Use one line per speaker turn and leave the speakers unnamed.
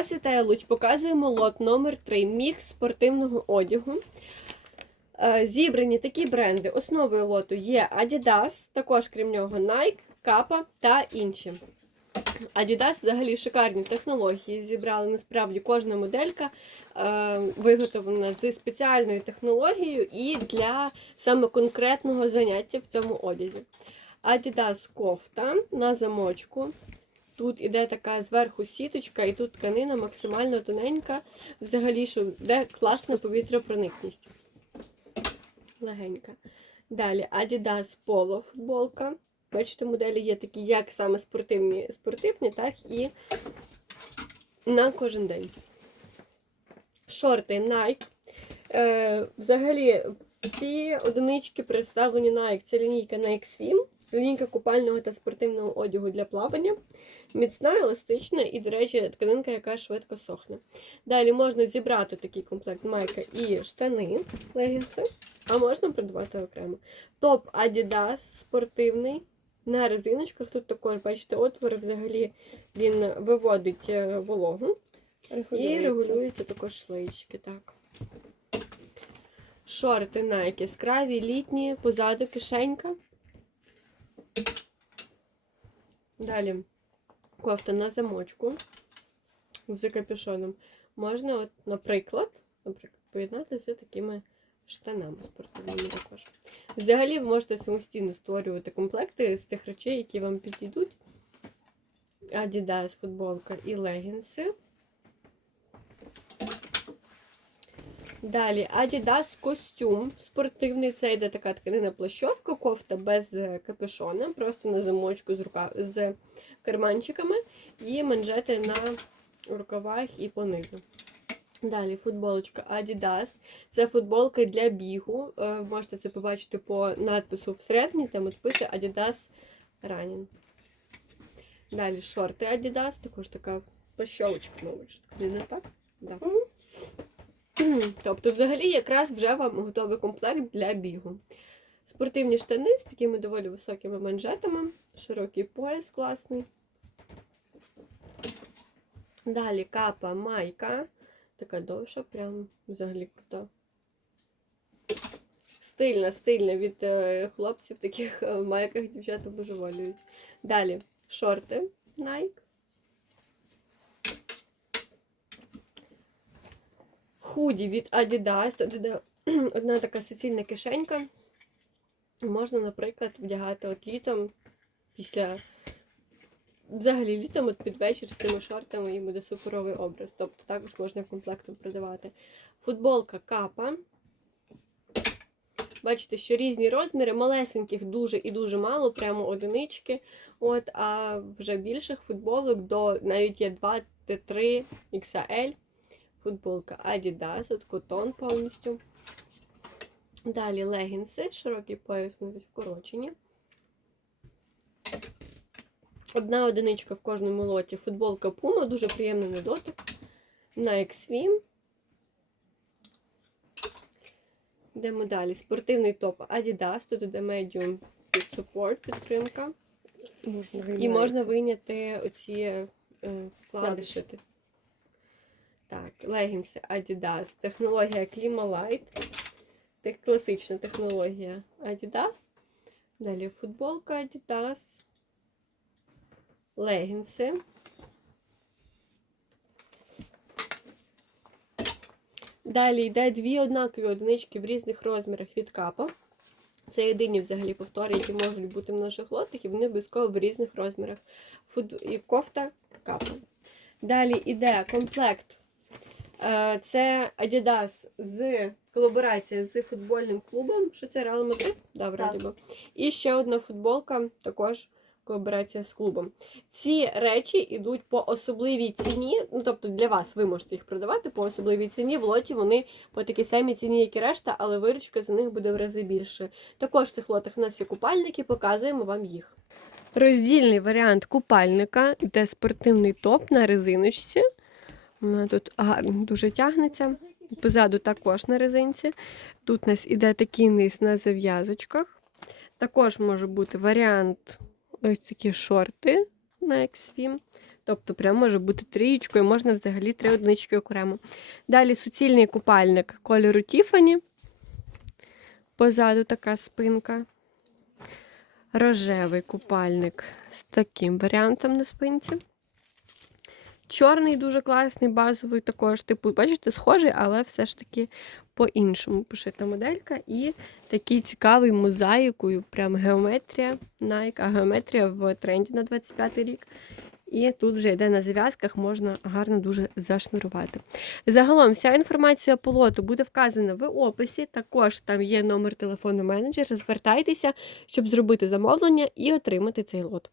Вас вітає Луч. Показуємо лот номер 3 мікс спортивного одягу. Е, Зібрані такі бренди. Основою лоту є Adidas, також крім нього Nike, Kappa та інші. Adidas взагалі шикарні технології. Зібрали насправді кожна моделька е, виготовлена зі спеціальною технологією і для саме конкретного заняття в цьому одязі. Adidas кофта на замочку. Тут іде така зверху сіточка, і тут тканина максимально тоненька, взагалі, що йде класна повітряпроникність. Легенька. Далі Adidas Polo футболка. Бачите, моделі є такі, як саме спортивні, спортивні, так і на кожен день. Шорти Nike. Е, взагалі, всі одинички представлені Nike. Це лінійка Nike Swim, лінійка купального та спортивного одягу для плавання. Міцна, еластична і, до речі, тканинка, яка швидко сохне. Далі можна зібрати такий комплект майка і штани, легінси, а можна придбати окремо. Топ Adidas спортивний на резиночках. Тут також, бачите, отвори взагалі він виводить е, вологу. І регулюються також шлейчики, так. Шорти Nike яскраві, літні, позаду кишенька. Далі кофта на замочку з капюшоном. Можна, от, наприклад, наприклад, поєднати з такими штанами спортивними також. Взагалі, ви можете самостійно створювати комплекти з тих речей, які вам підійдуть. Adidas, футболка і легінси. Далі Adidas костюм спортивний. Це йде така тканина плащовка, кофта без е, капюшона, просто на замочку з рука... з карманчиками і манжети на рукавах і понизу. Далі футболочка Adidas. Це футболка для бігу. Е, Можете це побачити по надпису всередині, там от пише Adidas Running. Далі шорти Adidas, також така плащовочка, мабуть, не так? Да. Тобто, взагалі, якраз вже вам готовий комплект для бігу. Спортивні штани з такими доволі високими манжетами, широкий пояс класний. Далі капа майка. Така довша, прям взагалі крута. Стильна, стильна від е, хлопців таких е, майках дівчата божеволюють. Далі шорти Nike. Худі від Adidas. Тут іде одна така суцільна кишенька. Можна, наприклад, вдягати от літом після. Взагалі літом от під вечір з цими шортами і буде суперовий образ. Тобто також можна комплектом продавати. Футболка капа. Бачите, що різні розміри, малесеньких дуже і дуже мало, прямо одинички. От, А вже більших футболок до навіть є 2-3 XL. Футболка Adidas, от котон повністю. Далі легінси, широкий пояс будуть вкорочені. Одна одиничка в кожному лоті. Футболка Puma, дуже приємний на дотик. Nike Swim. Йдемо далі. Спортивний топ Adidas. Тут іде medium support, підтримка.
Можна
І можна вийняти оці е, вкладиші. Так, легінси Adidas. Технологія Climalite. Тех, класична технологія Adidas. Далі футболка Adidas. Легінси. Далі йде дві однакові одинички в різних розмірах від капа. Це єдині взагалі повтори, які можуть бути в наших лотах, і вони обов'язково в різних розмірах. Фут... І кофта капа. Далі йде комплект. Е, Це Adidas з колаборація з футбольним клубом. Що це Реал Мадрид? Да, вроді би. І ще одна футболка, також колаборація з клубом. Ці речі йдуть по особливій ціні. Ну, тобто для вас ви можете їх продавати по особливій ціні. В лоті вони по такій самій ціні, як і решта, але виручка за них буде в рази більше. Також в цих лотах у нас є купальники, показуємо вам їх. Роздільний варіант купальника, де спортивний топ на резиночці. Вона тут дуже тягнеться. Позаду також на резинці. Тут у нас іде такий низ на зав'язочках. Також може бути варіант ось такі шорти на Exfim. Тобто, прям може бути трієчкою, можна взагалі три одинички окремо. Далі суцільний купальник кольору Тіфані. Позаду така спинка. Рожевий купальник з таким варіантом на спинці. Чорний дуже класний, базовий також. Типу, бачите, схожий, але все ж таки по-іншому пошита моделька. І такий цікавий мозаїкою, прям геометрія. Nike, а геометрія в тренді на 25 рік. І тут вже йде на зав'язках, можна гарно дуже зашнурувати. Загалом, вся інформація по лоту буде вказана в описі. Також там є номер телефону менеджера. Звертайтеся, щоб зробити замовлення і отримати цей лот.